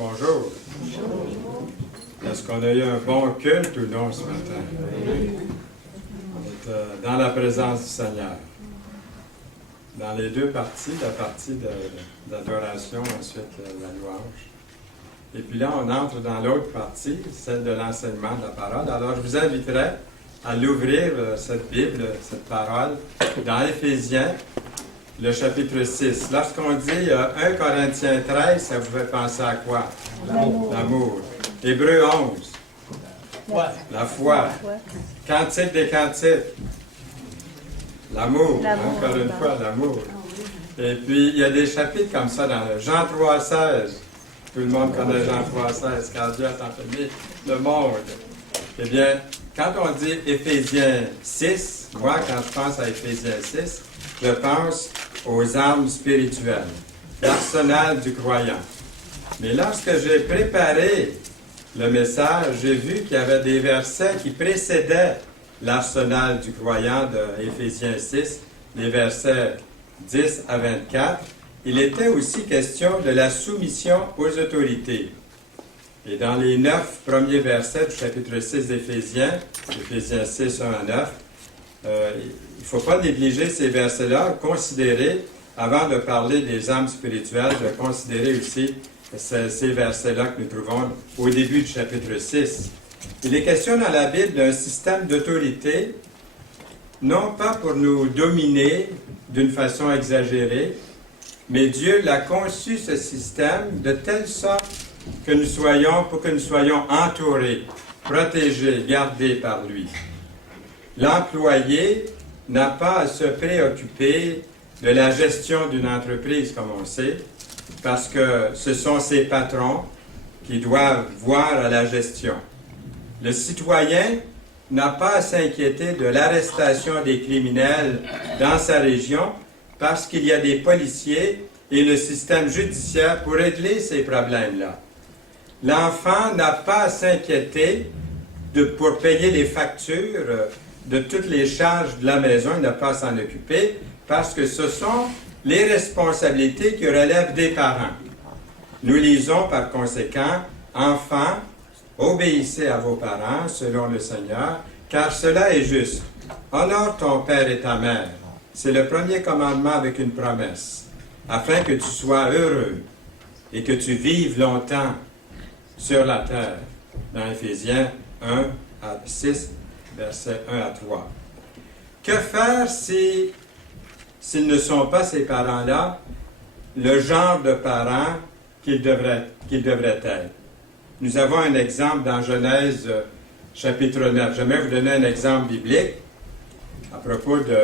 Bonjour. Est-ce qu'on a eu un bon culte ou non ce matin? On est dans la présence du Seigneur. Dans les deux parties, la partie d'adoration, ensuite la louange. Et puis là, on entre dans l'autre partie, celle de l'enseignement de la parole. Alors, je vous inviterai à l'ouvrir, cette Bible, cette parole, dans Éphésiens, le chapitre 6. Lorsqu'on dit 1 Corinthiens 13, ça vous fait penser à quoi? L'amour. Hébreux 11. La foi. Cantique des cantiques. L'amour. Encore une fois, l'amour. Et puis, il y a des chapitres comme ça dans le Jean 3,16. Tout le monde connaît Jean 3,16, car Dieu a tant aimé le monde. Eh bien, quand on dit Éphésiens 6, moi, quand je pense à Éphésiens 6, je pense aux armes spirituelles, l'arsenal du croyant. Mais lorsque j'ai préparé le message, j'ai vu qu'il y avait des versets qui précédaient l'arsenal du croyant de Éphésiens 6, les versets 10 à 24. Il était aussi question de la soumission aux autorités. Et dans les 9 premiers versets du chapitre 6 d'Éphésiens, Éphésiens 6, 1 à 9, il ne faut pas négliger ces versets-là, considérer, avant de parler des âmes spirituelles, de considérer aussi ces versets-là que nous trouvons au début du chapitre 6. Il est question dans la Bible d'un système d'autorité, non pas pour nous dominer d'une façon exagérée, mais Dieu l'a conçu, ce système, de telle sorte pour que nous soyons entourés, protégés, gardés par lui. L'employé n'a pas à se préoccuper de la gestion d'une entreprise, comme on sait, parce que ce sont ses patrons qui doivent voir à la gestion. Le citoyen n'a pas à s'inquiéter de l'arrestation des criminels dans sa région, parce qu'il y a des policiers et le système judiciaire pour régler ces problèmes-là. L'enfant n'a pas à s'inquiéter pour payer les factures de toutes les charges de la maison, il n'a pas à s'en occuper, parce que ce sont les responsabilités qui relèvent des parents. Nous lisons par conséquent, « Enfants, obéissez à vos parents selon le Seigneur, car cela est juste. Honore ton père et ta mère. » C'est le premier commandement avec une promesse, afin que tu sois heureux et que tu vives longtemps sur la terre. Dans Éphésiens 1 à 6, versets 1 à 3. Que faire s'ils ne sont pas ces parents-là, le genre de parents qu'ils devraient être? Nous avons un exemple dans Genèse chapitre 9. J'aimerais vous donner un exemple biblique à propos de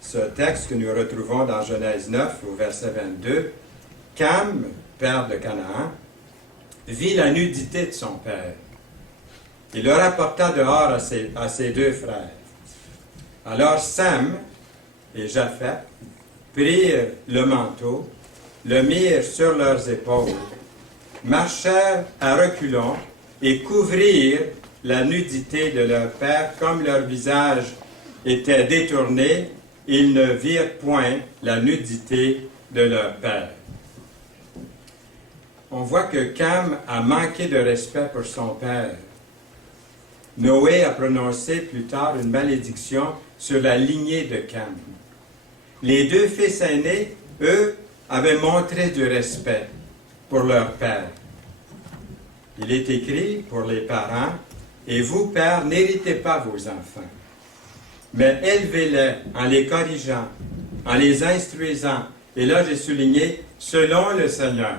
ce texte que nous retrouvons dans Genèse 9, au verset 22. Cam, père de Canaan, vit la nudité de son père. Il le rapporta dehors à ses deux frères. Alors Sam et Japhet prirent le manteau, le mirent sur leurs épaules, marchèrent à reculons et couvrirent la nudité de leur père, comme leur visage était détourné, ils ne virent point la nudité de leur père. On voit que Cam a manqué de respect pour son père. Noé a prononcé plus tard une malédiction sur la lignée de Cam. Les deux fils aînés, eux, avaient montré du respect pour leur père. Il est écrit pour les parents, « Et vous, pères, n'héritez pas vos enfants, mais élevez-les en les corrigeant, en les instruisant. » Et là, j'ai souligné, « selon le Seigneur. »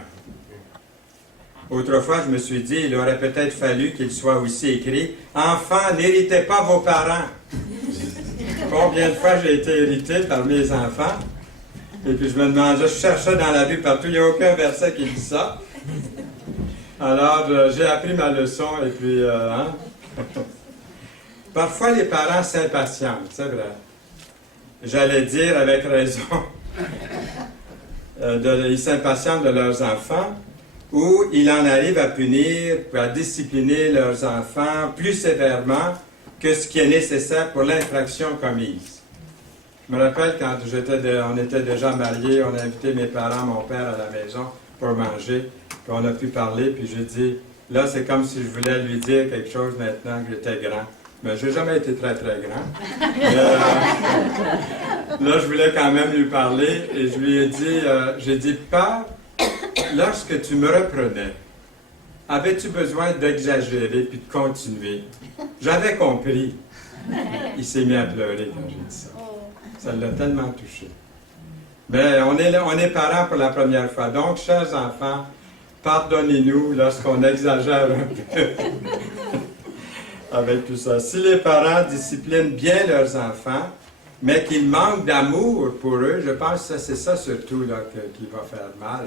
Autrefois, je me suis dit, il aurait peut-être fallu qu'il soit aussi écrit, « Enfants, n'héritez pas vos parents. » Combien de fois j'ai été hérité par mes enfants? Et puis je me demandais, je cherchais dans la Bible partout, il n'y a aucun verset qui dit ça. Alors, j'ai appris ma leçon et puis, Parfois, les parents s'impatientent, c'est vrai. J'allais dire avec raison, ils s'impatientent de leurs enfants, ou il en arrive à punir, à discipliner leurs enfants plus sévèrement que ce qui est nécessaire pour l'infraction commise. Je me rappelle quand on était déjà mariés, on a invité mes parents, mon père à la maison pour manger. Puis on a pu parler, puis j'ai dit, là, c'est comme si je voulais lui dire quelque chose maintenant que j'étais grand. Mais je n'ai jamais été très, très grand. Là, je voulais quand même lui parler, et je lui ai dit, j'ai dit, Père, lorsque tu me reprenais, avais-tu besoin d'exagérer puis de continuer? J'avais compris. Il s'est mis à pleurer quand j'ai dit ça. Ça l'a tellement touché. Mais on est parents pour la première fois. Donc, chers enfants, pardonnez-nous lorsqu'on exagère un peu avec tout ça. Si les parents disciplinent bien leurs enfants, mais qu'ils manquent d'amour pour eux, je pense que c'est ça surtout là, qui va faire mal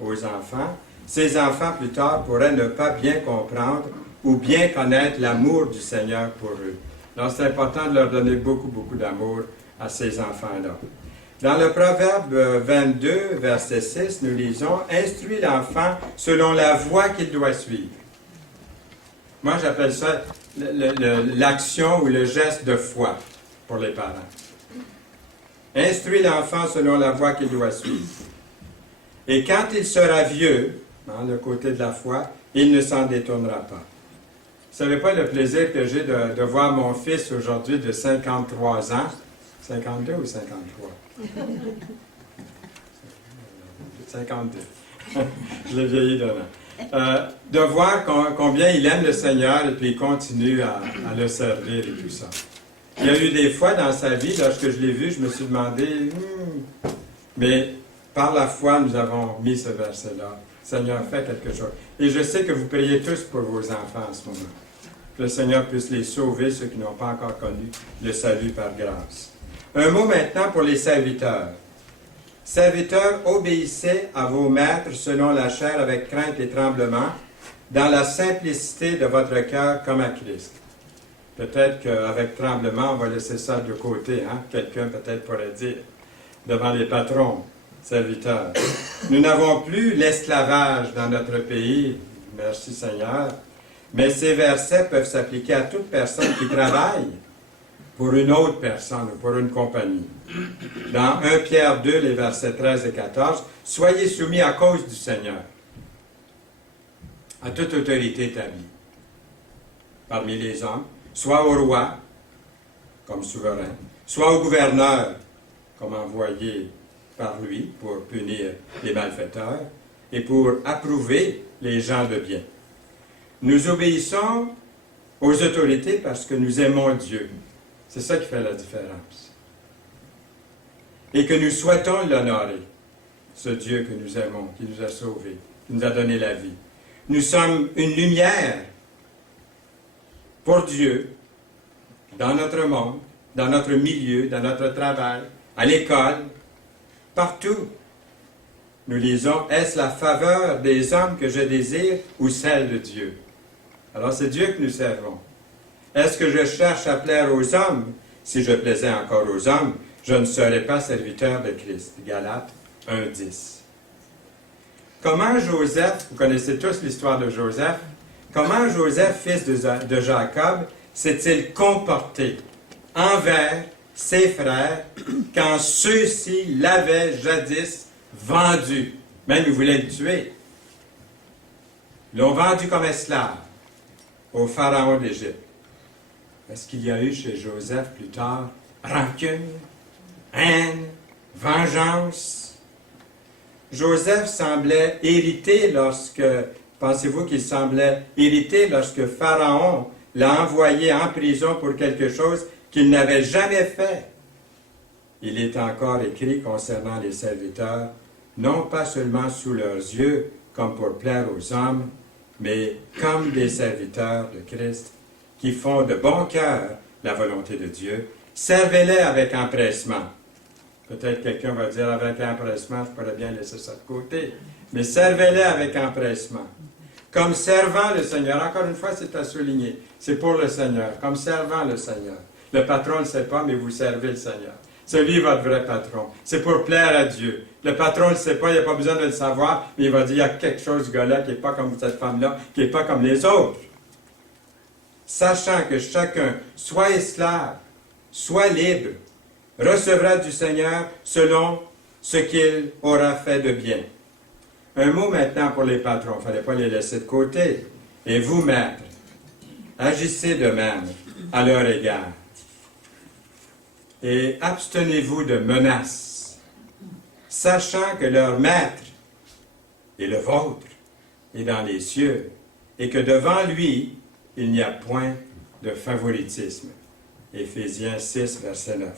aux enfants. Ces enfants, plus tard, pourraient ne pas bien comprendre ou bien connaître l'amour du Seigneur pour eux. Donc, c'est important de leur donner beaucoup, beaucoup d'amour à ces enfants-là. Dans le Proverbe 22, verset 6, nous lisons « Instruis l'enfant selon la voie qu'il doit suivre. » Moi, j'appelle ça l'action ou le geste de foi pour les parents. Instruis l'enfant selon la voie qu'il doit suivre. Et quand il sera vieux, le côté de la foi, il ne s'en détournera pas. Vous ne savez pas le plaisir que j'ai de voir mon fils aujourd'hui de 53 ans. 52 ou 53? 52. Je l'ai vieilli d'un an. De voir combien il aime le Seigneur et puis il continue à le servir et tout ça. Il y a eu des fois dans sa vie, lorsque je l'ai vu, je me suis demandé, mais par la foi, nous avons mis ce verset-là. Seigneur, fais quelque chose. Et je sais que vous priez tous pour vos enfants en ce moment. Que le Seigneur puisse les sauver, ceux qui n'ont pas encore connu le salut par grâce. Un mot maintenant pour les serviteurs. Serviteurs, obéissez à vos maîtres selon la chair avec crainte et tremblement, dans la simplicité de votre cœur comme à Christ. Peut-être qu'avec tremblement, on va laisser ça de côté. Hein? Quelqu'un peut-être pourrait dire, devant les patrons, serviteurs. Nous n'avons plus l'esclavage dans notre pays, merci Seigneur, mais ces versets peuvent s'appliquer à toute personne qui travaille pour une autre personne ou pour une compagnie. Dans 1 Pierre 2, les versets 13 et 14, « Soyez soumis à cause du Seigneur, à toute autorité établie parmi les hommes, soit au roi, comme souverain, soit au gouverneur, comme envoyé par lui pour punir les malfaiteurs et pour approuver les gens de bien. Nous obéissons aux autorités parce que nous aimons Dieu. C'est ça qui fait la différence. Et que nous souhaitons l'honorer, ce Dieu que nous aimons, qui nous a sauvés, qui nous a donné la vie. Nous sommes une lumière pour Dieu dans notre monde, dans notre milieu, dans notre travail, à l'école, partout. Nous lisons, est-ce la faveur des hommes que je désire ou celle de Dieu? Alors c'est Dieu que nous servons. Est-ce que je cherche à plaire aux hommes? Si je plaisais encore aux hommes, je ne serais pas serviteur de Christ. Galates 1:10. Comment Joseph, vous connaissez tous l'histoire de Joseph, comment Joseph, fils de Jacob, s'est-il comporté envers ses frères quand ceux-ci l'avaient jadis vendu? Même ils voulaient le tuer. Ils l'ont vendu comme esclave au pharaon d'Égypte. Est-ce qu'il y a eu chez Joseph plus tard rancune, haine, vengeance? Joseph semblait irrité pensez-vous qu'il semblait irrité lorsque Pharaon l'a envoyé en prison pour quelque chose qu'il n'avait jamais fait? Il est encore écrit concernant les serviteurs, non pas seulement sous leurs yeux, comme pour plaire aux hommes, mais comme des serviteurs de Christ, qui font de bon cœur la volonté de Dieu. Servez-les avec empressement. Peut-être quelqu'un va dire avec empressement, je pourrais bien laisser ça de côté. Mais servez-les avec empressement. Comme servant le Seigneur. Encore une fois, c'est à souligner. C'est pour le Seigneur. Comme servant le Seigneur. Le patron ne le sait pas, mais vous servez le Seigneur. C'est lui votre vrai patron. C'est pour plaire à Dieu. Le patron ne le sait pas, il n'a pas besoin de le savoir, mais il va dire, il y a quelque chose, ce gars-là, qui n'est pas comme cette femme-là, qui n'est pas comme les autres. Sachant que chacun, soit esclave, soit libre, recevra du Seigneur selon ce qu'il aura fait de bien. Un mot maintenant pour les patrons, il ne fallait pas les laisser de côté. Et vous, maîtres, agissez de même à leur égard. Et abstenez-vous de menaces, sachant que leur maître et le vôtre est dans les cieux, et que devant lui, il n'y a point de favoritisme. Éphésiens 6, verset 9.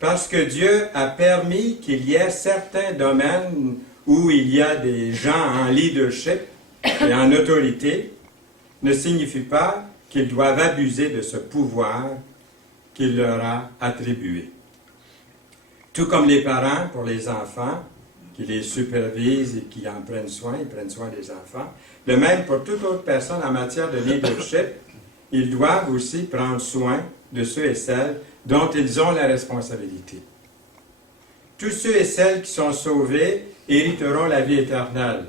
Parce que Dieu a permis qu'il y ait certains domaines où il y a des gens en leadership et en autorité, ne signifie pas qu'ils doivent abuser de ce pouvoir qu'il leur a attribué. Tout comme les parents pour les enfants, qui les supervisent et qui en prennent soin, ils prennent soin des enfants, de même pour toute autre personne en matière de leadership, ils doivent aussi prendre soin de ceux et celles dont ils ont la responsabilité. Tous ceux et celles qui sont sauvés hériteront la vie éternelle.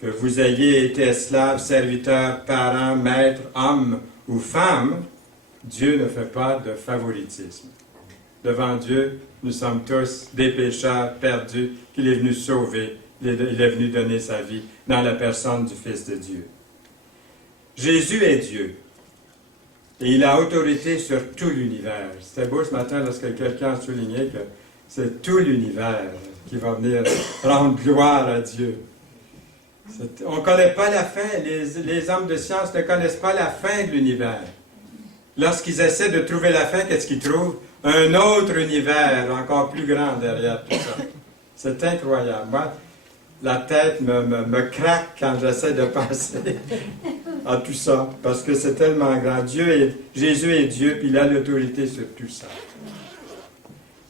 Que vous ayez été esclaves, serviteurs, parents, maîtres, hommes ou femmes, Dieu ne fait pas de favoritisme. Devant Dieu, nous sommes tous des pécheurs perdus qu'il est venu sauver. Il est venu donner sa vie dans la personne du Fils de Dieu. Jésus est Dieu. Et il a autorité sur tout l'univers. C'était beau ce matin lorsque quelqu'un a souligné que c'est tout l'univers qui va venir rendre gloire à Dieu. On ne connaît pas la fin. Les hommes de science ne connaissent pas la fin de l'univers. Lorsqu'ils essaient de trouver la fin, qu'est-ce qu'ils trouvent? Un autre univers encore plus grand derrière tout ça. C'est incroyable. Moi, la tête me craque quand j'essaie de penser à tout ça, parce que c'est tellement grand. Jésus est Dieu, puis il a l'autorité sur tout ça.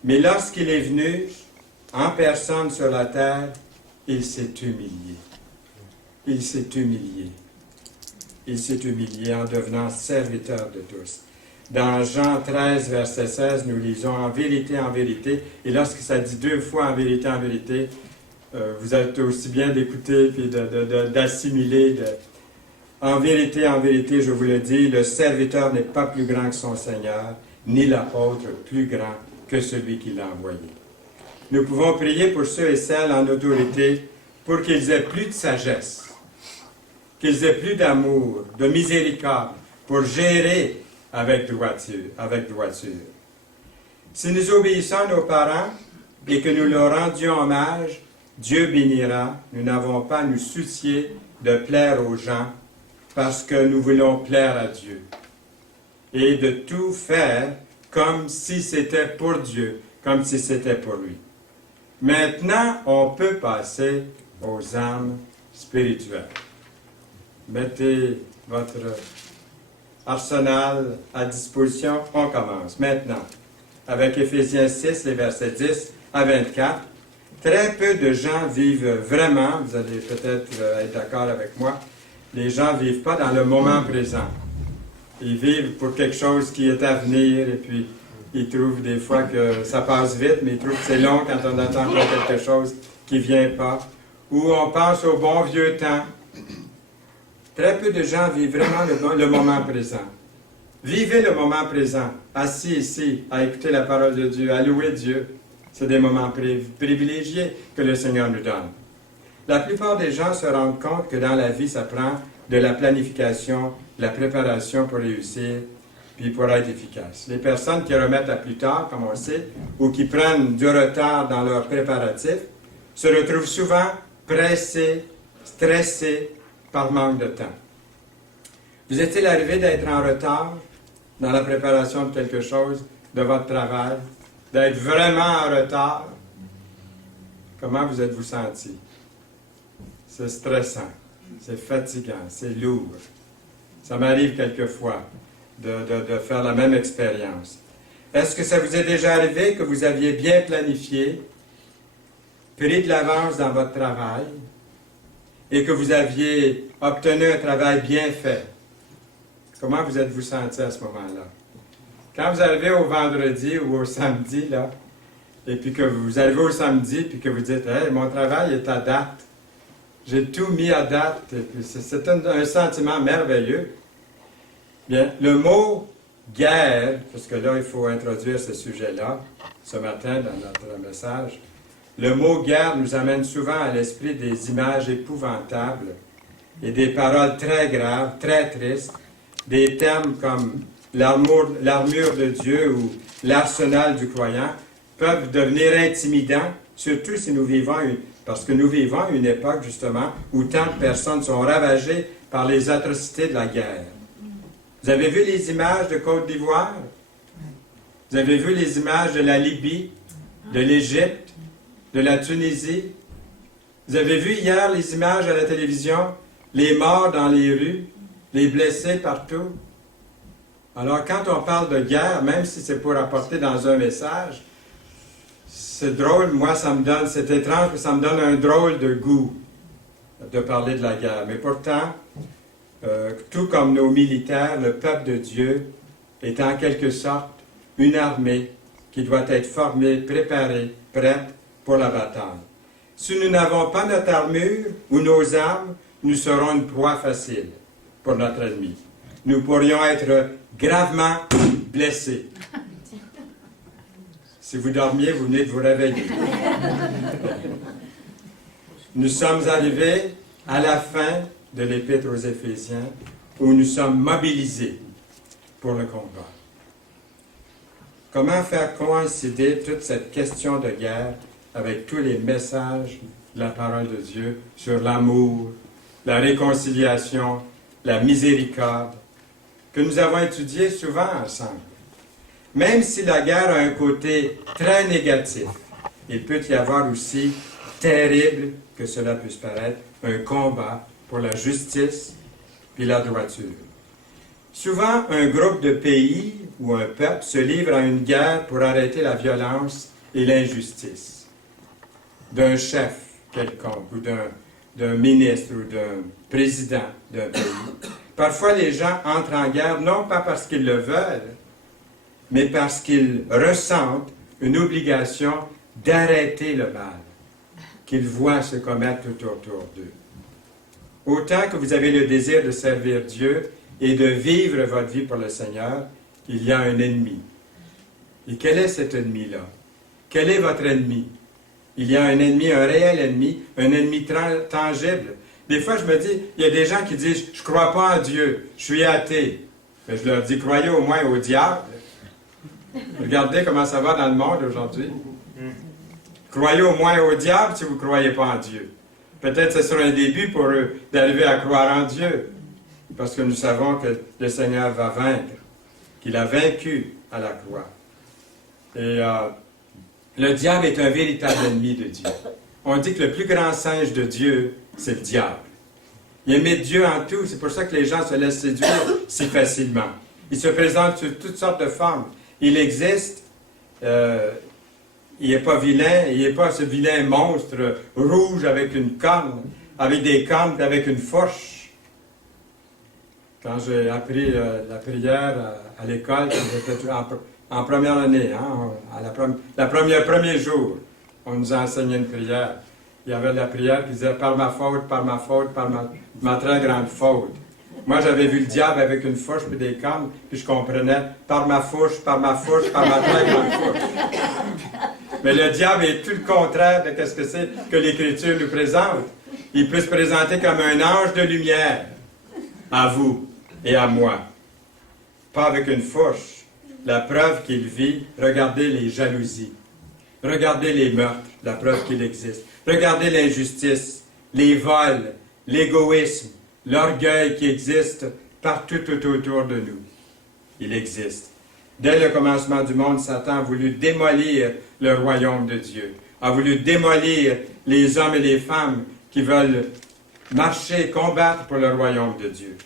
Mais lorsqu'il est venu en personne sur la terre, il s'est humilié. Il s'est humilié. Il s'est humilié en devenant serviteur de tous. Dans Jean 13, verset 16, nous lisons en vérité, et lorsque ça dit 2 fois en vérité, vous êtes aussi bien d'écouter puis d'assimiler. En vérité, je vous le dis, le serviteur n'est pas plus grand que son Seigneur, ni l'apôtre plus grand que celui qui l'a envoyé. Nous pouvons prier pour ceux et celles en autorité pour qu'ils aient plus de sagesse, qu'ils aient plus d'amour, de miséricorde, pour gérer avec droiture. Si nous obéissons à nos parents et que nous leur rendions hommage, Dieu bénira. Nous n'avons pas à nous soucier de plaire aux gens parce que nous voulons plaire à Dieu. Et de tout faire comme si c'était pour Dieu, comme si c'était pour lui. Maintenant, on peut passer aux armes spirituelles. Mettez votre arsenal à disposition. On commence maintenant avec Éphésiens 6, les versets 10 à 24. Très peu de gens vivent vraiment, vous allez peut-être être d'accord avec moi, les gens ne vivent pas dans le moment présent. Ils vivent pour quelque chose qui est à venir et puis ils trouvent des fois que ça passe vite, mais ils trouvent que c'est long quand on attend quelque chose qui ne vient pas. Ou on pense au bon vieux temps. Très peu de gens vivent vraiment le moment présent. Vivez le moment présent, assis ici, à écouter la parole de Dieu, à louer Dieu. C'est des moments privilégiés que le Seigneur nous donne. La plupart des gens se rendent compte que dans la vie, ça prend de la planification, de la préparation pour réussir, puis pour être efficace. Les personnes qui remettent à plus tard, comme on le sait, ou qui prennent du retard dans leurs préparatifs, se retrouvent souvent pressés, stressés, par manque de temps. Vous est-il arrivé d'être en retard dans la préparation de quelque chose, de votre travail, d'être vraiment en retard? Comment vous êtes-vous senti? C'est stressant, c'est fatigant, c'est lourd. Ça m'arrive quelquefois de faire la même expérience. Est-ce que ça vous est déjà arrivé que vous aviez bien planifié, pris de l'avance dans votre travail, et que vous aviez obtenu un travail bien fait? Comment vous êtes-vous senti à ce moment-là? Quand vous arrivez au vendredi ou au samedi, là, et puis que vous arrivez au samedi, puis que vous dites « Hey, mon travail est à date. J'ai tout mis à date. » Et puis c'est un sentiment merveilleux. Bien, le mot « guerre », parce que là, il faut introduire ce sujet-là, ce matin, dans notre message. le mot guerre nous amène souvent à l'esprit des images épouvantables et des paroles très graves, très tristes, des termes comme l'armure de Dieu ou l'arsenal du croyant peuvent devenir intimidants, surtout si nous vivons parce que nous vivons une époque justement où tant de personnes sont ravagées par les atrocités de la guerre. Vous avez vu les images de Côte d'Ivoire? Vous avez vu les images de la Libye, de l'Égypte, de la Tunisie? Vous avez vu hier les images à la télévision, les morts dans les rues, les blessés partout? Alors quand on parle de guerre, même si c'est pour apporter dans un message, c'est drôle, moi c'est étrange, mais ça me donne un drôle de goût de parler de la guerre. Mais pourtant, tout comme nos militaires, le peuple de Dieu est en quelque sorte une armée qui doit être formée, préparée, prête pour la bataille. Si nous n'avons pas notre armure ou nos armes, nous serons une proie facile pour notre ennemi. Nous pourrions être gravement blessés. Si vous dormiez, vous venez de vous réveiller. Nous sommes arrivés à la fin de l'Épître aux Éphésiens où nous sommes mobilisés pour le combat. Comment faire coïncider toute cette question de guerre avec tous les messages de la parole de Dieu sur l'amour, la réconciliation, la miséricorde, que nous avons étudiés souvent ensemble? Même si la guerre a un côté très négatif, il peut y avoir aussi, terrible que cela puisse paraître, un combat pour la justice puis la droiture. Souvent, un groupe de pays ou un peuple se livre à une guerre pour arrêter la violence et l'injustice d'un chef quelconque ou d'un ministre ou d'un président d'un pays. Parfois, les gens entrent en guerre non pas parce qu'ils le veulent, mais parce qu'ils ressentent une obligation d'arrêter le mal qu'ils voient se commettre tout autour d'eux. Autant que vous avez le désir de servir Dieu et de vivre votre vie pour le Seigneur, il y a un ennemi. Et quel est cet ennemi-là? Quel est votre ennemi? Il y a un ennemi, un réel ennemi, un ennemi tangible. Des fois, je me dis, il y a des gens qui disent, je ne crois pas en Dieu, je suis athée. Mais je leur dis, croyez au moins au diable. Regardez comment ça va dans le monde aujourd'hui. Croyez au moins au diable si vous ne croyez pas en Dieu. Peut-être que ce sera un début pour eux d'arriver à croire en Dieu. Parce que nous savons que le Seigneur va vaincre, qu'il a vaincu à la croix. Et le diable est un véritable ennemi de Dieu. On dit que le plus grand singe de Dieu, c'est le diable. Il aimait Dieu en tout, c'est pour ça que les gens se laissent séduire si facilement. Il se présente sous toutes sortes de formes. Il existe, il n'est pas vilain, il n'est pas ce vilain monstre rouge avec une corne, avec des cornes, avec une fourche. Quand j'ai appris la prière à l'école, quand j'étais en première année, hein, le premier jour, on nous a enseigné une prière. Il y avait la prière qui disait « Par ma faute, par ma très grande faute ». Moi, j'avais vu le diable avec une fourche et des cornes, puis je comprenais « Par ma fourche, par ma fourche, par ma très grande fourche ». Mais le diable est tout le contraire de ce que c'est que l'Écriture nous présente. Il peut se présenter comme un ange de lumière à vous et à moi. Pas avec une fourche. La preuve qu'il vit, regardez les jalousies. Regardez les meurtres, la preuve qu'il existe. Regardez l'injustice, les vols, l'égoïsme, l'orgueil qui existe partout tout autour de nous. Il existe. Dès le commencement du monde, Satan a voulu démolir le royaume de Dieu, a voulu démolir les hommes et les femmes qui veulent marcher, combattre pour le royaume de Dieu.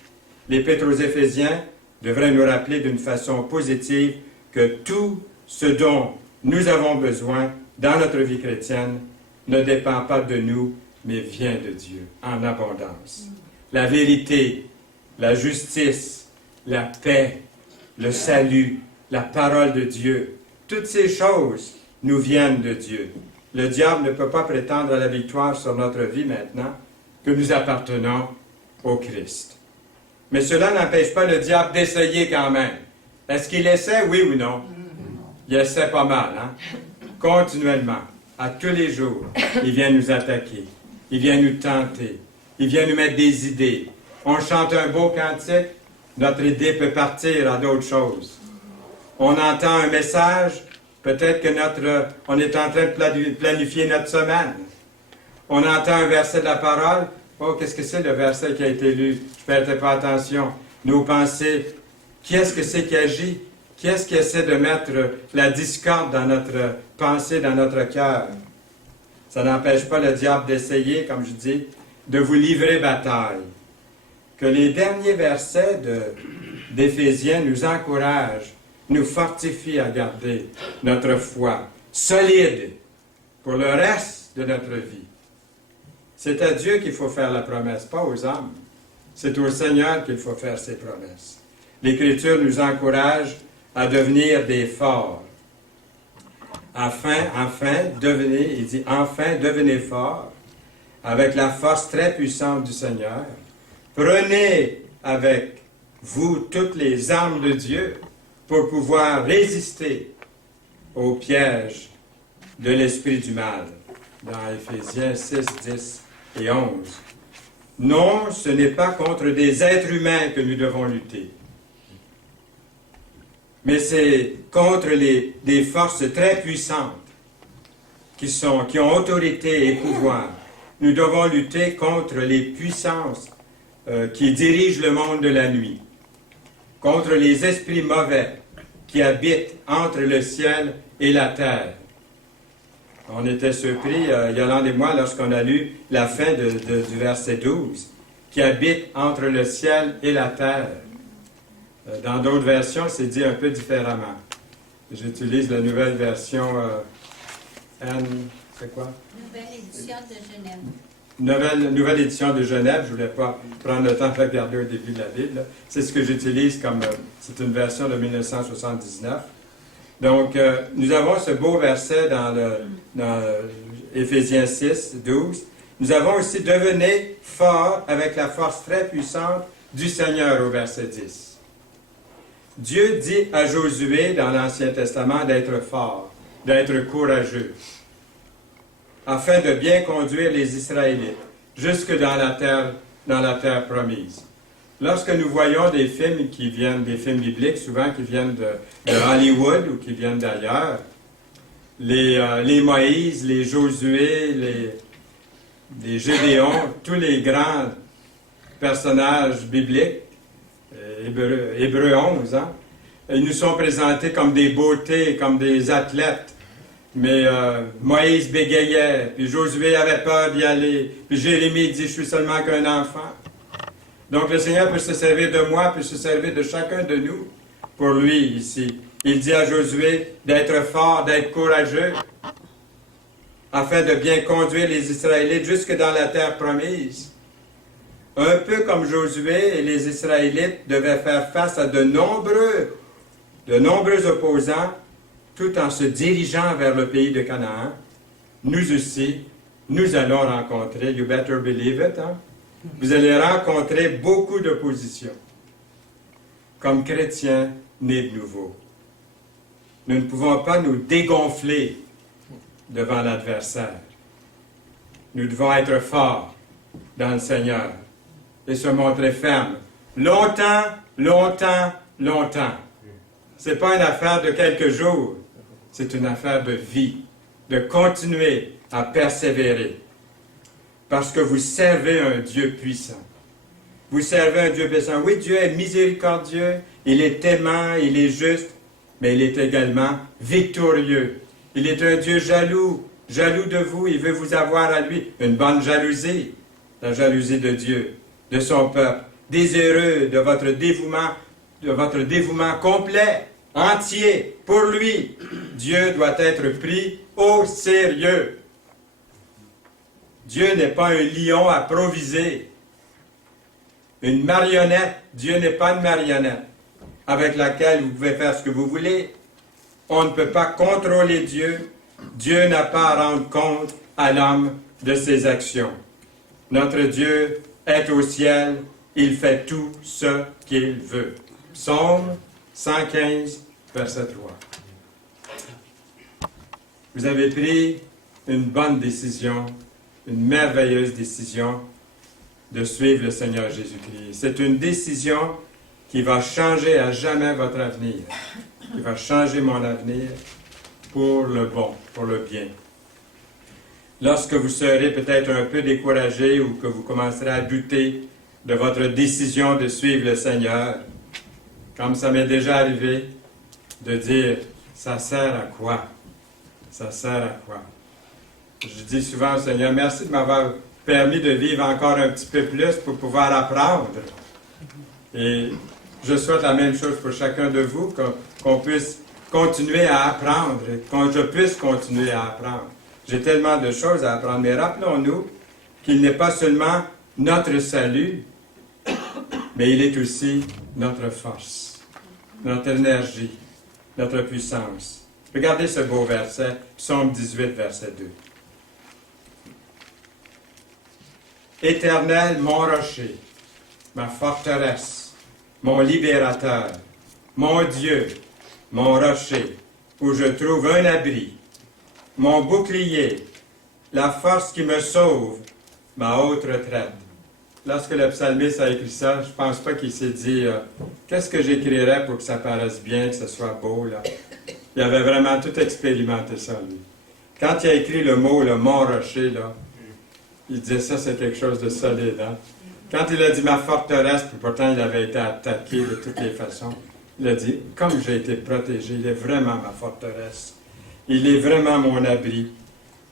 L'Épître aux Éphésiens devrait nous rappeler d'une façon positive que tout ce dont nous avons besoin dans notre vie chrétienne ne dépend pas de nous, mais vient de Dieu en abondance. La vérité, la justice, la paix, le salut, la parole de Dieu, toutes ces choses nous viennent de Dieu. Le diable ne peut pas prétendre à la victoire sur notre vie maintenant que nous appartenons au Christ. Mais cela n'empêche pas le diable d'essayer quand même. Est-ce qu'il essaie, oui ou non? Il essaie pas mal, hein? Continuellement. à tous les jours, il vient nous attaquer, il vient nous tenter, il vient nous mettre des idées. On chante un beau cantique, notre idée peut partir à d'autres choses. On entend un message, peut-être que on est en train de planifier notre semaine. On entend un verset de la parole. Oh, qu'est-ce que c'est le verset qui a été lu? Je ne prêtais pas attention. Nos pensées. Qui est-ce que c'est qui agit? Qui est-ce qui essaie de mettre la discorde dans notre pensée, dans notre cœur? Ça n'empêche pas le diable d'essayer, comme je dis, de vous livrer bataille. Que les derniers versets d'Éphésiens nous encouragent, nous fortifient à garder notre foi solide pour le reste de notre vie. C'est à Dieu qu'il faut faire la promesse, pas aux hommes. C'est au Seigneur qu'il faut faire ses promesses. L'Écriture nous encourage à devenir des forts. Devenez forts avec la force très puissante du Seigneur. Prenez avec vous toutes les armes de Dieu pour pouvoir résister aux pièges de l'esprit du mal. Dans Éphésiens 6, 10 et 11. Non, ce n'est pas contre des êtres humains que nous devons lutter, mais c'est contre des forces très puissantes qui ont autorité et pouvoir. Nous devons lutter contre les puissances qui dirigent le monde de la nuit, contre les esprits mauvais qui habitent entre le ciel et la terre. On était surpris, Yolande et moi, lorsqu'on a lu la fin du verset 12, qui habite entre le ciel et la terre. Dans d'autres versions, c'est dit un peu différemment. J'utilise la nouvelle version c'est quoi? Nouvelle édition de Genève. Nouvelle édition de Genève. Je ne voulais pas prendre le temps de regarder au début de la Bible. C'est ce que j'utilise comme... c'est une version de 1979. Donc, nous avons ce beau verset dans Éphésiens 6, 12. Nous avons aussi « Devenez forts avec la force très puissante du Seigneur » au verset 10. Dieu dit à Josué dans l'Ancien Testament d'être fort, d'être courageux, afin de bien conduire les Israélites jusque dans la terre promise. Lorsque nous voyons des films des films bibliques, souvent qui viennent de Hollywood ou qui viennent d'ailleurs, les Moïse, les Josué, les Gédéon, tous les grands personnages bibliques, Hébreux 11, hein, ils nous sont présentés comme des beautés, comme des athlètes. Mais Moïse bégayait, puis Josué avait peur d'y aller, puis Jérémie dit « Je suis seulement qu'un enfant ». Donc le Seigneur peut se servir de moi, peut se servir de chacun de nous pour lui ici. Il dit à Josué d'être fort, d'être courageux, afin de bien conduire les Israélites jusque dans la terre promise. Un peu comme Josué et les Israélites devaient faire face à de nombreux opposants, tout en se dirigeant vers le pays de Canaan, nous aussi, nous allons rencontrer, you better believe it, hein? Vous allez rencontrer beaucoup d'opposition. Comme chrétiens nés de nouveau, nous ne pouvons pas nous dégonfler devant l'adversaire. Nous devons être forts dans le Seigneur et se montrer fermes. Longtemps, longtemps, longtemps. Ce n'est pas une affaire de quelques jours, c'est une affaire de vie, de continuer à persévérer. Parce que vous servez un Dieu puissant. Vous servez un Dieu puissant. Oui, Dieu est miséricordieux, il est aimant, il est juste, mais il est également victorieux. Il est un Dieu jaloux de vous, il veut vous avoir à lui. Une bonne jalousie, la jalousie de Dieu, de son peuple, désireux de votre dévouement complet, entier, pour lui. Dieu doit être pris au sérieux. Dieu n'est pas un lion improvisé, une marionnette. Dieu n'est pas une marionnette avec laquelle vous pouvez faire ce que vous voulez. On ne peut pas contrôler Dieu. Dieu n'a pas à rendre compte à l'homme de ses actions. Notre Dieu est au ciel, il fait tout ce qu'il veut. Psaume 115, verset 3. Vous avez pris une bonne décision, une merveilleuse décision de suivre le Seigneur Jésus-Christ. C'est une décision qui va changer à jamais votre avenir, qui va changer mon avenir pour le bon, pour le bien. Lorsque vous serez peut-être un peu découragé ou que vous commencerez à douter de votre décision de suivre le Seigneur, comme ça m'est déjà arrivé, de dire, ça sert à quoi? Ça sert à quoi? Je dis souvent au Seigneur, merci de m'avoir permis de vivre encore un petit peu plus pour pouvoir apprendre. Et je souhaite la même chose pour chacun de vous, qu'on puisse continuer à apprendre, que je puisse continuer à apprendre. J'ai tellement de choses à apprendre, mais rappelons-nous qu'il n'est pas seulement notre salut, mais il est aussi notre force, notre énergie, notre puissance. Regardez ce beau verset, Psaume 18, verset 2. Éternel, mon rocher, ma forteresse, mon libérateur, mon Dieu, mon rocher, où je trouve un abri, mon bouclier, la force qui me sauve, ma haute retraite. Lorsque le psalmiste a écrit ça, je ne pense pas qu'il s'est dit qu'est-ce que j'écrirais pour que ça paraisse bien, que ce soit beau, là. Il avait vraiment tout expérimenté ça, lui. Quand il a écrit le mot, le Mont Rocher, là, il disait ça, c'est quelque chose de solide. Hein? Quand il a dit ma forteresse, puis pourtant il avait été attaqué de toutes les façons, il a dit, comme j'ai été protégé, il est vraiment ma forteresse. Il est vraiment mon abri.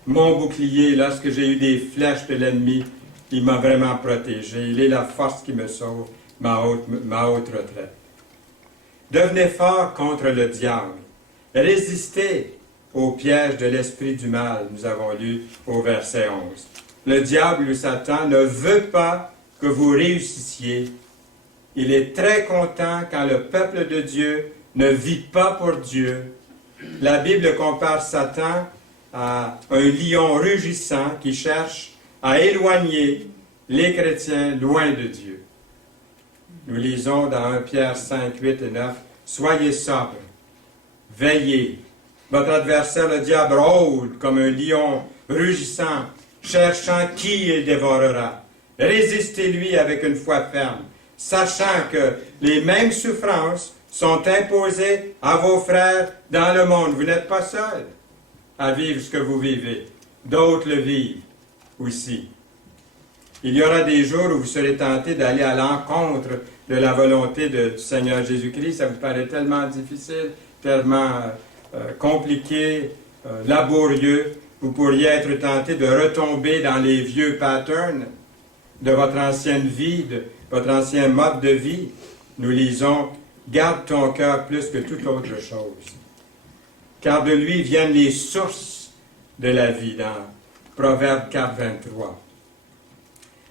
Mon bouclier, lorsque j'ai eu des flèches de l'ennemi, il m'a vraiment protégé. Il est la force qui me sauve, ma haute retraite. Devenez fort contre le diable. Résistez au piège de l'esprit du mal, nous avons lu au verset 11. Le diable ou Satan ne veut pas que vous réussissiez. Il est très content quand le peuple de Dieu ne vit pas pour Dieu. La Bible compare Satan à un lion rugissant qui cherche à éloigner les chrétiens loin de Dieu. Nous lisons dans 1 Pierre 5, 8 et 9, « Soyez sobres, veillez. Votre adversaire, le diable, rôde comme un lion rugissant, cherchant qui il dévorera. Résistez-lui avec une foi ferme, sachant que les mêmes souffrances sont imposées à vos frères dans le monde. Vous n'êtes pas seuls à vivre ce que vous vivez. D'autres le vivent aussi. Il y aura des jours où vous serez tentés d'aller à l'encontre de la volonté du Seigneur Jésus-Christ. Ça vous paraît tellement difficile, tellement compliqué, laborieux. Vous pourriez être tenté de retomber dans les vieux patterns de votre ancienne vie, de votre ancien mode de vie. Nous lisons « Garde ton cœur plus que toute autre chose, car de lui viennent les sources de la vie » dans Proverbe 4, 23.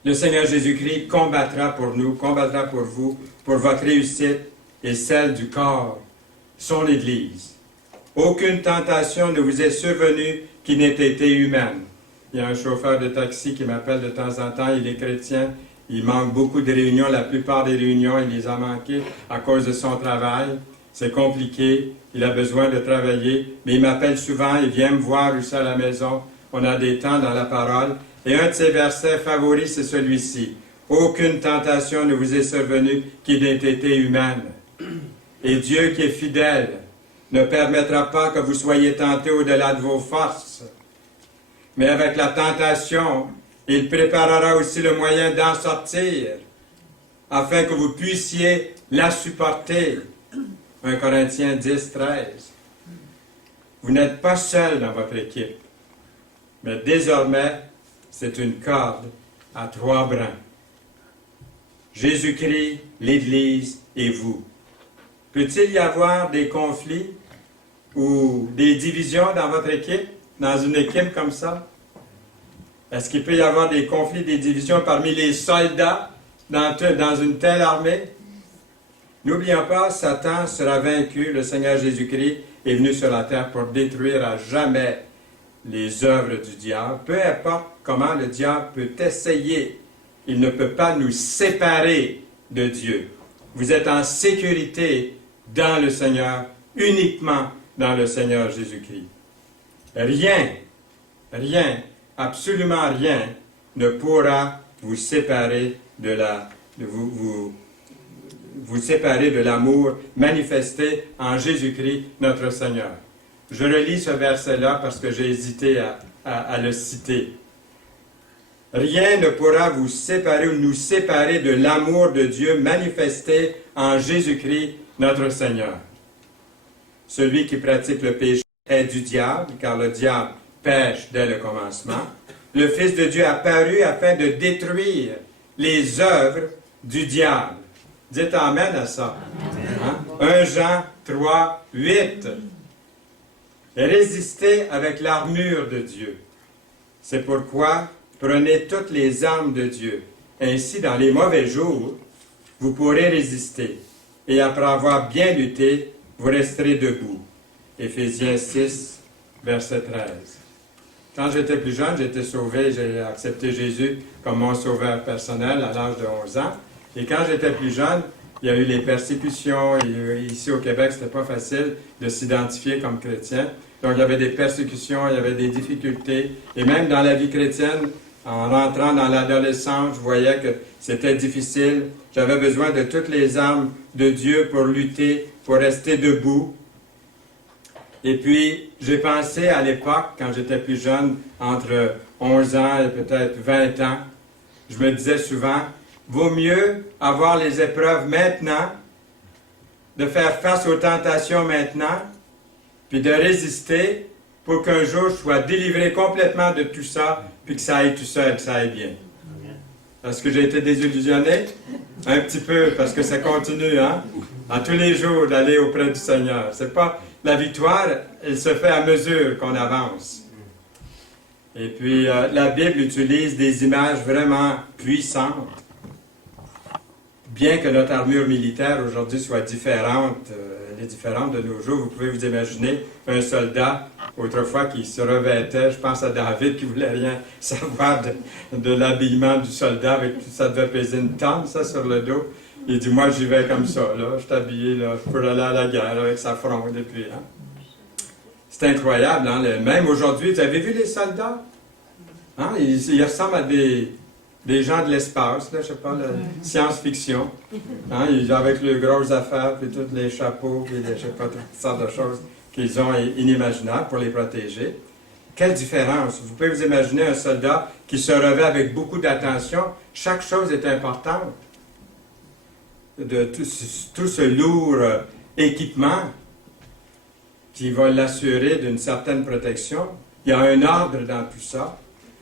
Le Seigneur Jésus-Christ combattra pour nous, combattra pour vous, pour votre réussite et celle du corps, son Église. Aucune tentation ne vous est survenue qui n'ait été humaine. Il y a un chauffeur de taxi qui m'appelle de temps en temps, il est chrétien, il manque beaucoup de réunions, la plupart des réunions, il les a manquées à cause de son travail. C'est compliqué, il a besoin de travailler, mais il m'appelle souvent, il vient me voir aussi à la maison. On a des temps dans la parole. Et un de ses versets favoris, c'est celui-ci. « Aucune tentation ne vous est survenue qui n'ait été humaine. Et Dieu qui est fidèle ne permettra pas que vous soyez tentés au-delà de vos forces. Mais avec la tentation, il préparera aussi le moyen d'en sortir, afin que vous puissiez la supporter. » 1 Corinthiens 10, 13. Vous n'êtes pas seul dans votre équipe, mais désormais, c'est une corde à 3 brins. Jésus-Christ, l'Église et vous. Peut-il y avoir des conflits ou des divisions dans votre équipe, dans une équipe comme ça? Est-ce qu'il peut y avoir des conflits, des divisions parmi les soldats dans une telle armée? N'oublions pas, Satan sera vaincu, le Seigneur Jésus-Christ est venu sur la terre pour détruire à jamais les œuvres du diable. Peu importe comment le diable peut essayer, il ne peut pas nous séparer de Dieu. Vous êtes en sécurité dans le Seigneur, uniquement dans le Seigneur Jésus-Christ. Rien rien, absolument rien, ne pourra vous séparer vous séparer de l'amour manifesté en Jésus-Christ, notre Seigneur. Je relis ce verset-là parce que j'ai hésité à le citer. Rien ne pourra vous séparer ou nous séparer de l'amour de Dieu manifesté en Jésus-Christ, notre Seigneur. Celui qui pratique le péché est du diable, car le diable pêche dès le commencement. Le Fils de Dieu est apparu afin de détruire les œuvres du diable. Dites Amen à ça. Hein? 1 Jean 3, 8. Résistez avec l'armure de Dieu. C'est pourquoi prenez toutes les armes de Dieu. Ainsi, dans les mauvais jours, vous pourrez résister. Et après avoir bien lutté, vous resterez debout. Éphésiens 6, verset 13. Quand j'étais plus jeune, j'ai été sauvé, j'ai accepté Jésus comme mon sauveur personnel à l'âge de 11 ans. Et quand j'étais plus jeune, il y a eu les persécutions. Ici au Québec, c'était pas facile de s'identifier comme chrétien. Donc il y avait des persécutions, il y avait des difficultés. Et même dans la vie chrétienne, en rentrant dans l'adolescence, je voyais que c'était difficile. J'avais besoin de toutes les armes de Dieu pour lutter, pour rester debout. Et puis, j'ai pensé à l'époque, quand j'étais plus jeune, entre 11 ans et peut-être 20 ans, je me disais souvent, vaut mieux avoir les épreuves maintenant, de faire face aux tentations maintenant, puis de résister pour qu'un jour je sois délivré complètement de tout ça, puis que ça aille tout seul, que ça aille bien. Est-ce que j'ai été désillusionné? Un petit peu, parce que ça continue, hein? À tous les jours d'aller auprès du Seigneur. C'est pas la victoire, elle se fait à mesure qu'on avance. Et puis, la Bible utilise des images vraiment puissantes. Bien que notre armure militaire aujourd'hui soit différente, elle est différente de nos jours, vous pouvez vous imaginer un soldat, autrefois, qui se revêtait, je pense à David, qui ne voulait rien savoir de l'habillement du soldat, ça devait peser une tonne, ça, sur le dos. Il dit, moi, j'y vais comme ça, là, je suis habillé, là, pour aller à la guerre avec sa fronde, et puis, hein. C'est incroyable, hein, même aujourd'hui, vous avez vu les soldats? Hein, ils ressemblent à des gens de l'espace, là, je sais pas, la science-fiction. Hein, avec les grosses affaires, puis tous les chapeaux, puis je sais pas, toutes sortes de choses qu'ils ont inimaginables pour les protéger. Quelle différence! Vous pouvez vous imaginer un soldat qui se revêt avec beaucoup d'attention. Chaque chose est importante. De tout ce lourd équipement qui va l'assurer d'une certaine protection. Il y a un ordre dans tout ça.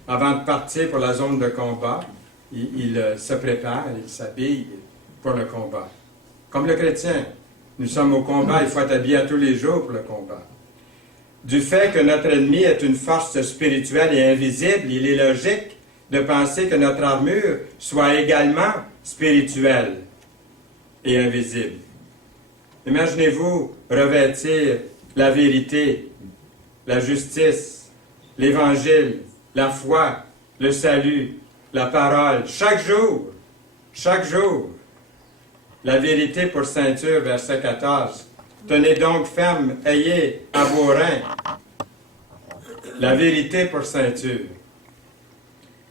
Avant de partir pour la zone de combat, il se prépare, il s'habille pour le combat. Comme le chrétien, nous sommes au combat, il faut être habillé à tous les jours pour le combat. Du fait que notre ennemi est une force spirituelle et invisible, il est logique de penser que notre armure soit également spirituelle et invisible. Imaginez-vous revêtir la vérité, la justice, l'Évangile, la foi, le salut, la parole, chaque jour. La vérité pour ceinture, verset 14. Tenez donc ferme, ayez à vos reins. La vérité pour ceinture.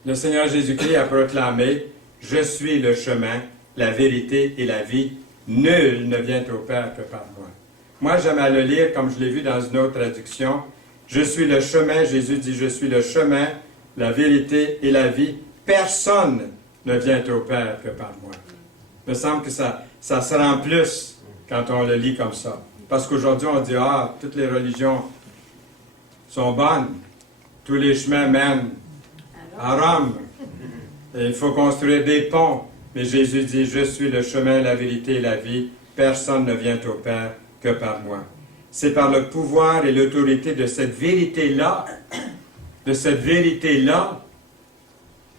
Le Seigneur Jésus-Christ a proclamé, « Je suis le chemin, la vérité et la vie. Nul ne vient au Père que par moi. » Moi, j'aime à le lire comme je l'ai vu dans une autre traduction. « Je suis le chemin », Jésus dit, « Je suis le chemin, la vérité et la vie. Personne ne vient au Père que par moi. » Il me semble que ça se rend plus quand on le lit comme ça. Parce qu'aujourd'hui, on dit, ah, toutes les religions sont bonnes. Tous les chemins mènent à Rome. Et il faut construire des ponts. Mais Jésus dit, je suis le chemin, la vérité et la vie. Personne ne vient au Père que par moi. C'est par le pouvoir et l'autorité de cette vérité-là,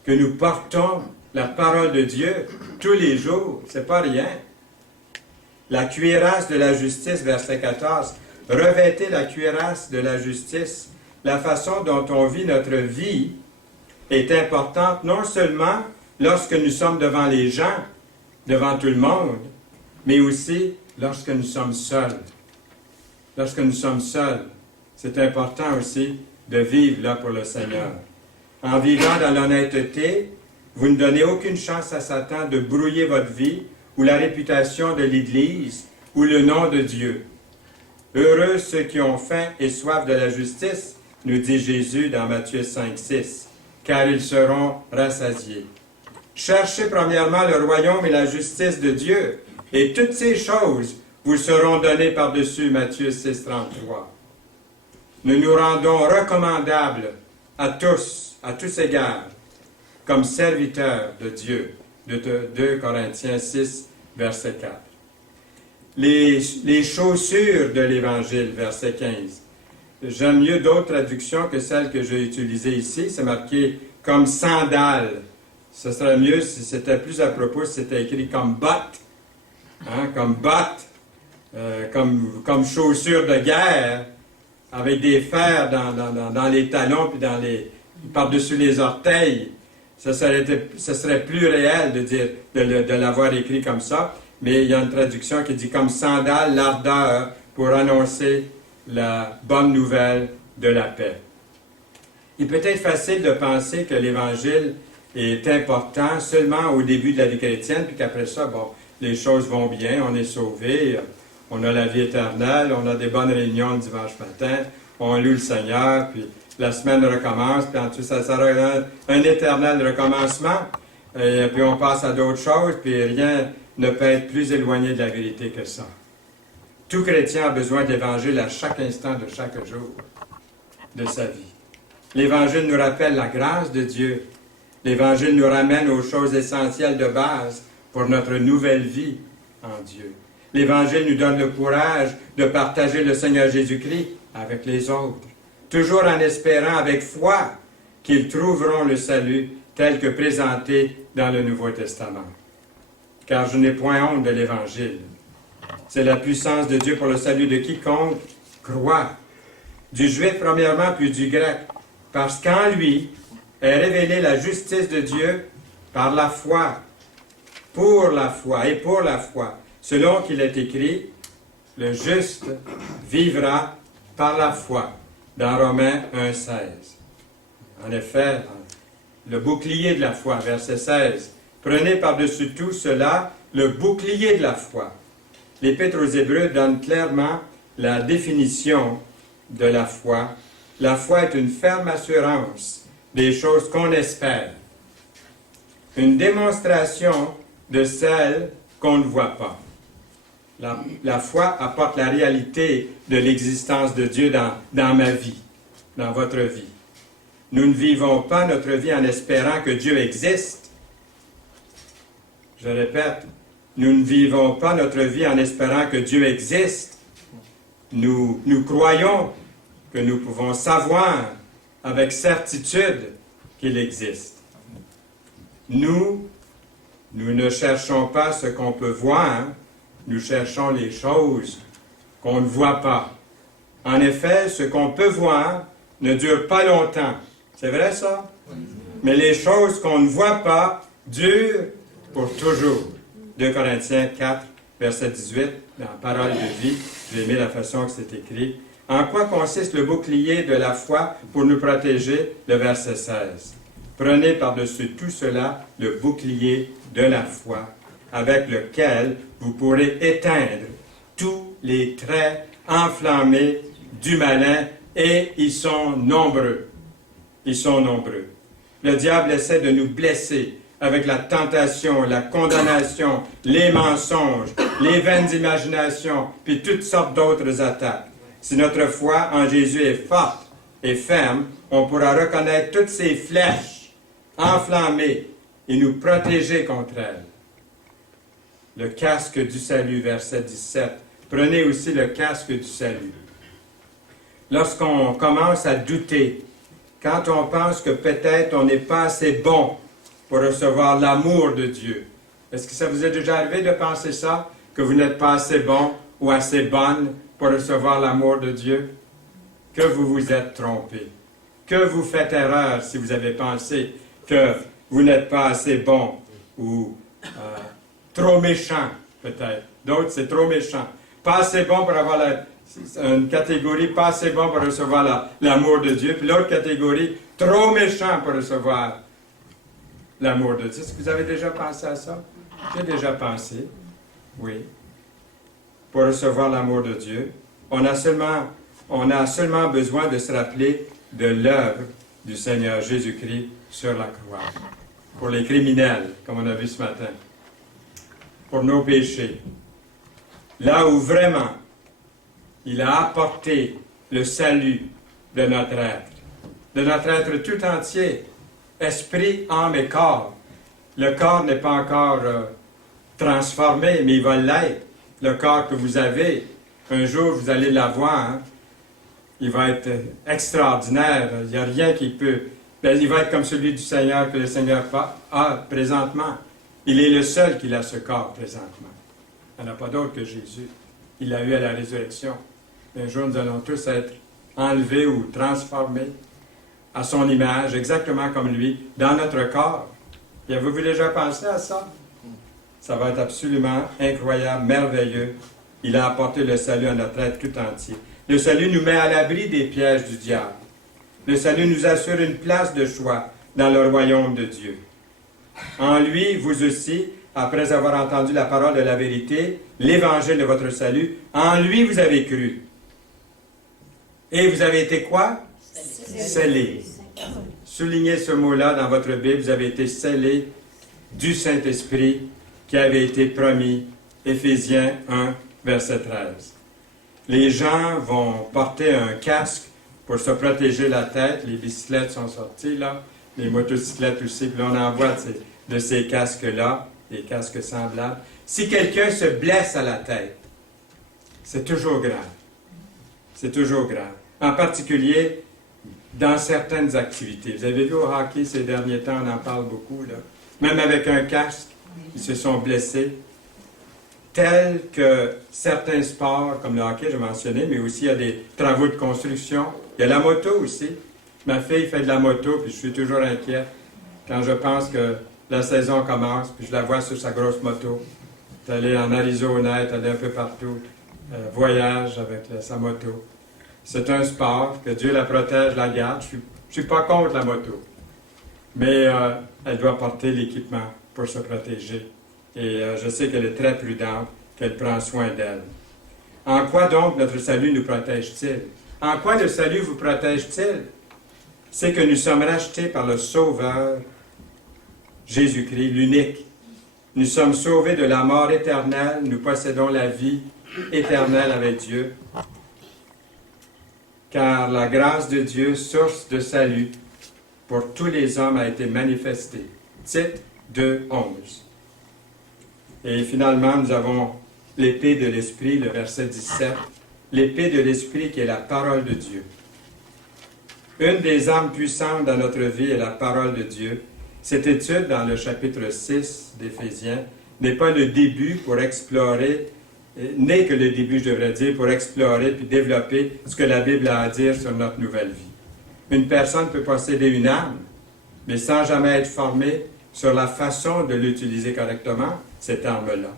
que nous portons la parole de Dieu tous les jours. C'est pas rien. La cuirasse de la justice, verset 14. Revêtez la cuirasse de la justice. La façon dont on vit notre vie est importante non seulement lorsque nous sommes devant les gens, devant tout le monde, mais aussi lorsque nous sommes seuls. Lorsque nous sommes seuls, c'est important aussi de vivre là pour le Seigneur. En vivant dans l'honnêteté, vous ne donnez aucune chance à Satan de brouiller votre vie ou la réputation de l'Église ou le nom de Dieu. Heureux ceux qui ont faim et soif de la justice, nous dit Jésus dans Matthieu 5, 6, car ils seront rassasiés. Cherchez premièrement le royaume et la justice de Dieu, et toutes ces choses vous seront données par-dessus, Matthieu 6, 33. Nous nous rendons recommandables à tous égards, comme serviteurs de Dieu, de 2 Corinthiens 6, verset 4. Les chaussures de l'Évangile, verset 15. J'aime mieux d'autres traductions que celles que j'ai utilisées ici. C'est marqué comme sandales. Ce serait mieux si c'était plus à propos, si c'était écrit comme bottes, comme bottes, comme chaussures de guerre, avec des fers dans les talons puis par-dessus les orteils. Ce serait plus réel de dire de l'avoir écrit comme ça, mais il y a une traduction qui dit comme sandales, l'ardeur pour annoncer la bonne nouvelle de la paix. Il peut être facile de penser que l'Évangile est important seulement au début de la vie chrétienne, puis qu'après ça, bon, les choses vont bien, on est sauvé, on a la vie éternelle, on a des bonnes réunions le dimanche matin, on loue le Seigneur, puis la semaine recommence, puis en tout ça sera un éternel recommencement, et puis on passe à d'autres choses, puis rien ne peut être plus éloigné de la vérité que ça. Tout chrétien a besoin d'Évangile à chaque instant de chaque jour de sa vie. L'Évangile nous rappelle la grâce de Dieu. L'Évangile nous ramène aux choses essentielles de base pour notre nouvelle vie en Dieu. L'Évangile nous donne le courage de partager le Seigneur Jésus-Christ avec les autres, toujours en espérant avec foi qu'ils trouveront le salut tel que présenté dans le Nouveau Testament. Car je n'ai point honte de l'Évangile. C'est la puissance de Dieu pour le salut de quiconque croit, du juif premièrement, puis du grec, parce qu'en lui est révélée la justice de Dieu par la foi, pour la foi et pour la foi, selon qu'il est écrit, le juste vivra par la foi, dans Romains 1,16. En effet, le bouclier de la foi, verset 16, prenez par-dessus tout cela le bouclier de la foi. L'Épître aux Hébreux donne clairement la définition de la foi. La foi est une ferme assurance des choses qu'on espère, une démonstration de celles qu'on ne voit pas. La foi apporte la réalité de l'existence de Dieu dans ma vie, dans votre vie. Nous ne vivons pas notre vie en espérant que Dieu existe. Je répète, nous ne vivons pas notre vie en espérant que Dieu existe. Nous croyons que nous pouvons savoir avec certitude qu'il existe. Nous ne cherchons pas ce qu'on peut voir, nous cherchons les choses qu'on ne voit pas. En effet, ce qu'on peut voir ne dure pas longtemps. C'est vrai ça? Mais les choses qu'on ne voit pas durent pour toujours. 2 Corinthiens 4, verset 18, dans Parole de vie, j'ai aimé la façon que c'est écrit. En quoi consiste le bouclier de la foi pour nous protéger? Le verset 16. Prenez par-dessus tout cela le bouclier de la foi, avec lequel vous pourrez éteindre tous les traits enflammés du malin, et ils sont nombreux. Ils sont nombreux. Le diable essaie de nous blesser avec la tentation, la condamnation, les mensonges, les vaines imaginations, puis toutes sortes d'autres attaques. Si notre foi en Jésus est forte et ferme, on pourra reconnaître toutes ces flèches enflammées et nous protéger contre elles. Le casque du salut, verset 17. Prenez aussi le casque du salut. Lorsqu'on commence à douter, quand on pense que peut-être on n'est pas assez bon pour recevoir l'amour de Dieu. Est-ce que ça vous est déjà arrivé de penser ça? Que vous n'êtes pas assez bon ou assez bonne pour recevoir l'amour de Dieu? Que vous vous êtes trompé. Que vous faites erreur si vous avez pensé que vous n'êtes pas assez bon ou trop méchant, peut-être. D'autres, c'est trop méchant. Pas assez bon pour avoir C'est une catégorie pas assez bonne pour recevoir l'amour de Dieu, puis l'autre catégorie, trop méchant pour recevoir l'amour de Dieu. Est-ce que vous avez déjà pensé à ça? J'ai déjà pensé, oui. Pour recevoir l'amour de Dieu, on a seulement besoin de se rappeler de l'œuvre du Seigneur Jésus-Christ sur la croix. Pour les criminels, comme on a vu ce matin. Pour nos péchés. Là où vraiment il a apporté le salut de notre être tout entier, esprit, âme et corps. Le corps n'est pas encore transformé, mais il va l'être. Le corps que vous avez, un jour vous allez l'avoir, hein? Il va être extraordinaire. Il n'y a rien qui peut... il va être comme celui du Seigneur que le Seigneur a présentement. Il est le seul qui a ce corps présentement. Il n'y en a pas d'autre que Jésus. Il l'a eu à la résurrection. Un jour, nous allons tous être enlevés ou transformés à son image, exactement comme lui, dans notre corps. Et avez-vous déjà pensé à ça? Ça va être absolument incroyable, merveilleux. Il a apporté le salut à notre être tout entier. Le salut nous met à l'abri des pièges du diable. Le salut nous assure une place de choix dans le royaume de Dieu. En lui, vous aussi, après avoir entendu la parole de la vérité, l'évangile de votre salut, en lui vous avez cru. Et vous avez été quoi? Scellés. Soulignez ce mot-là dans votre Bible, vous avez été scellés du Saint-Esprit qui avait été promis. Éphésiens 1, verset 13. Les gens vont porter un casque pour se protéger la tête. Les bicyclettes sont sorties, là. Les motocyclettes aussi. Puis là, on en voit de ces casques-là, des casques semblables. Si quelqu'un se blesse à la tête, c'est toujours grave. C'est toujours grave. En particulier, dans certaines activités. Vous avez vu au hockey ces derniers temps, on en parle beaucoup, là. Même avec un casque, ils se sont blessés. Tels que certains sports, comme le hockey, j'ai mentionné, mais aussi il y a des travaux de construction. Il y a la moto aussi. Ma fille fait de la moto, puis je suis toujours inquiet quand je pense que la saison commence, puis je la vois sur sa grosse moto. Elle est allée en Arizona, elle est allée un peu partout, voyage avec sa moto. C'est un sport, que Dieu la protège, la garde. Je ne suis pas contre la moto, mais elle doit porter l'équipement pour se protéger. Et je sais qu'elle est très prudente, qu'elle prend soin d'elle. En quoi donc notre salut nous protège-t-il? En quoi le salut vous protège-t-il? C'est que nous sommes rachetés par le Sauveur, Jésus-Christ, l'unique. Nous sommes sauvés de la mort éternelle, nous possédons la vie éternelle avec Dieu. Car la grâce de Dieu, source de salut pour tous les hommes, a été manifestée. Tite 2:11. Et finalement, nous avons l'épée de l'Esprit, le verset 17. L'épée de l'Esprit qui est la parole de Dieu. Une des armes puissantes dans notre vie est la parole de Dieu. Cette étude dans le chapitre 6 d'Éphésiens n'est pas le début pour explorer, n'est que le début, je devrais dire, pour explorer puis développer ce que la Bible a à dire sur notre nouvelle vie. Une personne peut posséder une arme, mais sans jamais être formée sur la façon de l'utiliser correctement, cette arme-là.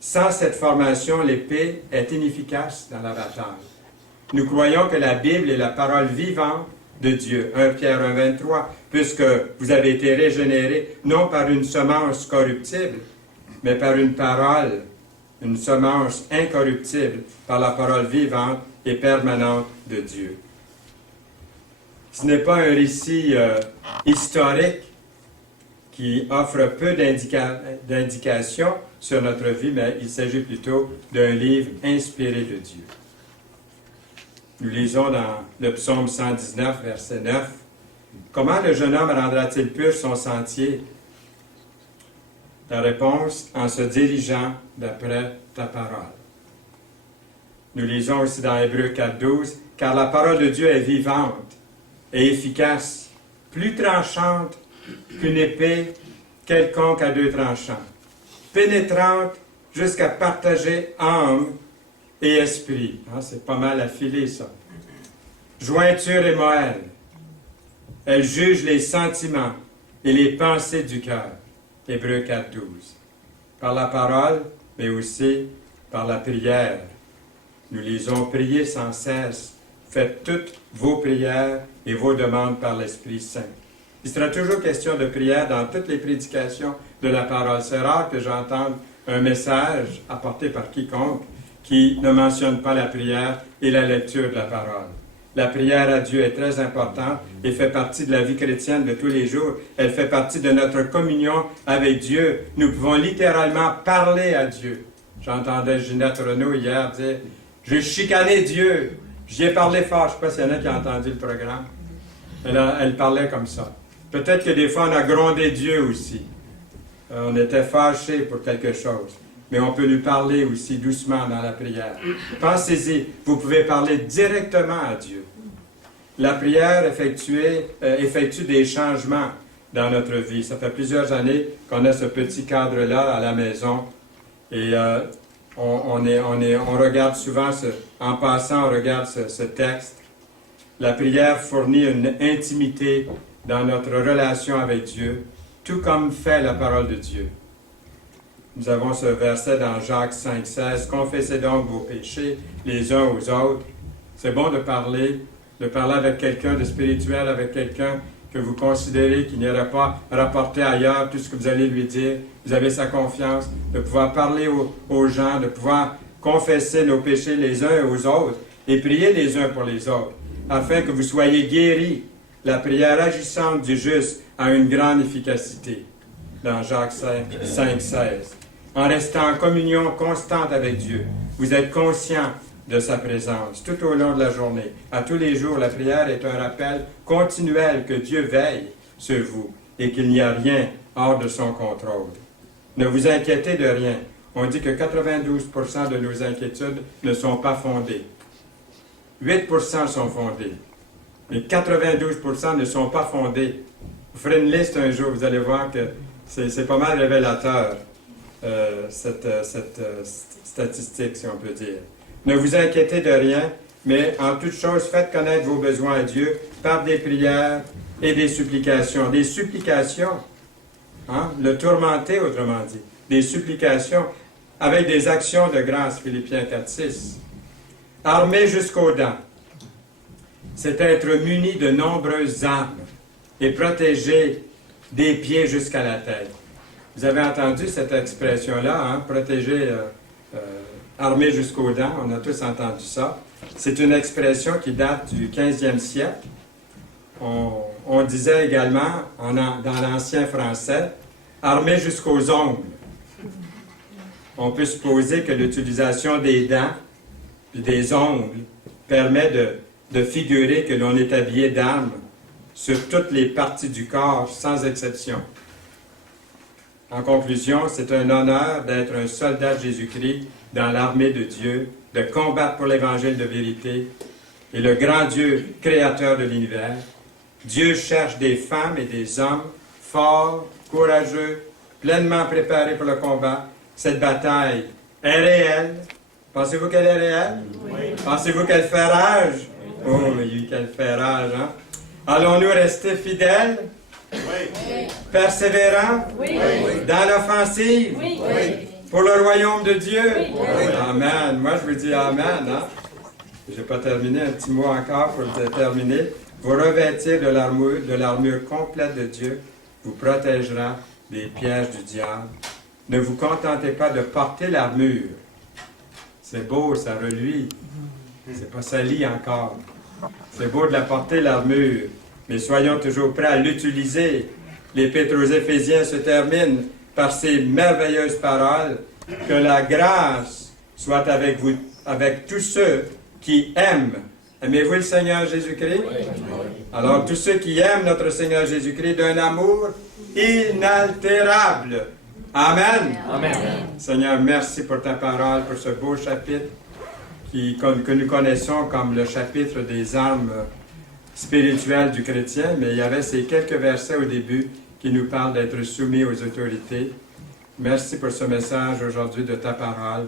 Sans cette formation, l'épée est inefficace dans la bataille. Nous croyons que la Bible est la parole vivante de Dieu. 1 Pierre 1,23, puisque vous avez été régénérés, non par une semence corruptible, mais par une parole, une semence incorruptible, par la parole vivante et permanente de Dieu. Ce n'est pas un récit historique qui offre peu d'indications sur notre vie, mais il s'agit plutôt d'un livre inspiré de Dieu. Nous lisons dans le psaume 119, verset 9, « Comment le jeune homme rendra-t-il pur son sentier? » La réponse, en se dirigeant d'après ta parole. Nous lisons aussi dans Hébreux 4:12, « Car la parole de Dieu est vivante et efficace, plus tranchante qu'une épée quelconque à deux tranchants, pénétrante jusqu'à partager âme et esprit. » C'est pas mal affilé, ça. Jointure et moelle. Elle juge les sentiments et les pensées du cœur. Hébreux 4:12. Par la parole, mais aussi par la prière. Nous lisons, priez sans cesse, faites toutes vos prières et vos demandes par l'Esprit Saint. Il sera toujours question de prière dans toutes les prédications de la parole. C'est rare que j'entende un message apporté par quiconque qui ne mentionne pas la prière et la lecture de la parole. La prière à Dieu est très importante et fait partie de la vie chrétienne de tous les jours. Elle fait partie de notre communion avec Dieu. Nous pouvons littéralement parler à Dieu. J'entendais Ginette Renaud hier dire « J'ai chicané Dieu ». J'y ai parlé fort. Je ne sais pas s'il y en a qui ont entendu le programme. Elle parlait comme ça. Peut-être que des fois, on a grondé Dieu aussi. On était fâchés pour quelque chose. Mais on peut lui parler aussi doucement dans la prière. Pensez-y, vous pouvez parler directement à Dieu. La prière effectue des changements dans notre vie. Ça fait plusieurs années qu'on a ce petit cadre-là à la maison. Et on regarde souvent, en passant, on regarde ce texte. La prière fournit une intimité dans notre relation avec Dieu, tout comme fait la parole de Dieu. Nous avons ce verset dans Jacques 5,16. « Confessez donc vos péchés les uns aux autres. » C'est bon de parler avec quelqu'un de spirituel, avec quelqu'un que vous considérez qui n'irait pas rapporter ailleurs tout ce que vous allez lui dire. Vous avez sa confiance, de pouvoir parler aux gens, de pouvoir confesser nos péchés les uns aux autres et prier les uns pour les autres, afin que vous soyez guéris. La prière agissante du juste a une grande efficacité. Dans Jacques 5,16. En restant en communion constante avec Dieu, vous êtes conscient de sa présence tout au long de la journée. À tous les jours, la prière est un rappel continuel que Dieu veille sur vous et qu'il n'y a rien hors de son contrôle. Ne vous inquiétez de rien. On dit que 92% de nos inquiétudes ne sont pas fondées. 8% sont fondées. Mais 92% ne sont pas fondées. Vous ferez une liste un jour, vous allez voir que c'est pas mal révélateur, cette statistique, si on peut dire. Ne vous inquiétez de rien, mais en toute chose, faites connaître vos besoins à Dieu par des prières et des supplications. Des supplications, hein? Le tourmenter, autrement dit. Des supplications avec des actions de grâce, Philippiens 4,6. Armé jusqu'aux dents, c'est être muni de nombreuses armes et protégé des pieds jusqu'à la tête. Vous avez entendu cette expression-là, hein? Protégé, armé jusqu'aux dents, on a tous entendu ça. C'est une expression qui date du 15e siècle. On disait également, dans l'ancien français, armé jusqu'aux ongles. On peut supposer que l'utilisation des dents et des ongles permet de figurer que l'on est habillé d'armes sur toutes les parties du corps, sans exception. En conclusion, c'est un honneur d'être un soldat de Jésus-Christ dans l'armée de Dieu, de combattre pour l'évangile de vérité et le grand Dieu créateur de l'univers. Dieu cherche des femmes et des hommes forts, courageux, pleinement préparés pour le combat. Cette bataille est réelle. Pensez-vous qu'elle est réelle? Oui. Pensez-vous qu'elle fait rage? Oh, oui, qu'elle fait rage, hein? Allons-nous rester fidèles? Oui. Persévérants? Oui. Dans l'offensive? Oui. Pour le royaume de Dieu? Oui. Amen. Moi, je vous dis Amen. Hein? Je n'ai pas terminé, un petit mot encore pour terminer. Vous revêtir de l'armure complète de Dieu vous protégera des pièges du diable. Ne vous contentez pas de porter l'armure. C'est beau, ça reluit. C'est pas sali encore. C'est beau de la porter, l'armure. Mais soyons toujours prêts à l'utiliser. L'Épître aux Éphésiens se termine par ces merveilleuses paroles. Que la grâce soit avec vous, avec tous ceux qui aiment. Aimez-vous le Seigneur Jésus-Christ? Oui. Alors, tous ceux qui aiment notre Seigneur Jésus-Christ d'un amour inaltérable. Amen. Amen. Seigneur, merci pour ta parole, pour ce beau chapitre que nous connaissons comme le chapitre des armes spirituelles du chrétien, mais il y avait ces quelques versets au début qui nous parlent d'être soumis aux autorités. Merci pour ce message aujourd'hui de ta parole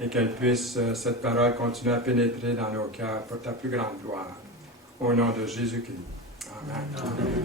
et qu'elle puisse, cette parole, continuer à pénétrer dans nos cœurs pour ta plus grande gloire. Au nom de Jésus-Christ. Amen. Amen.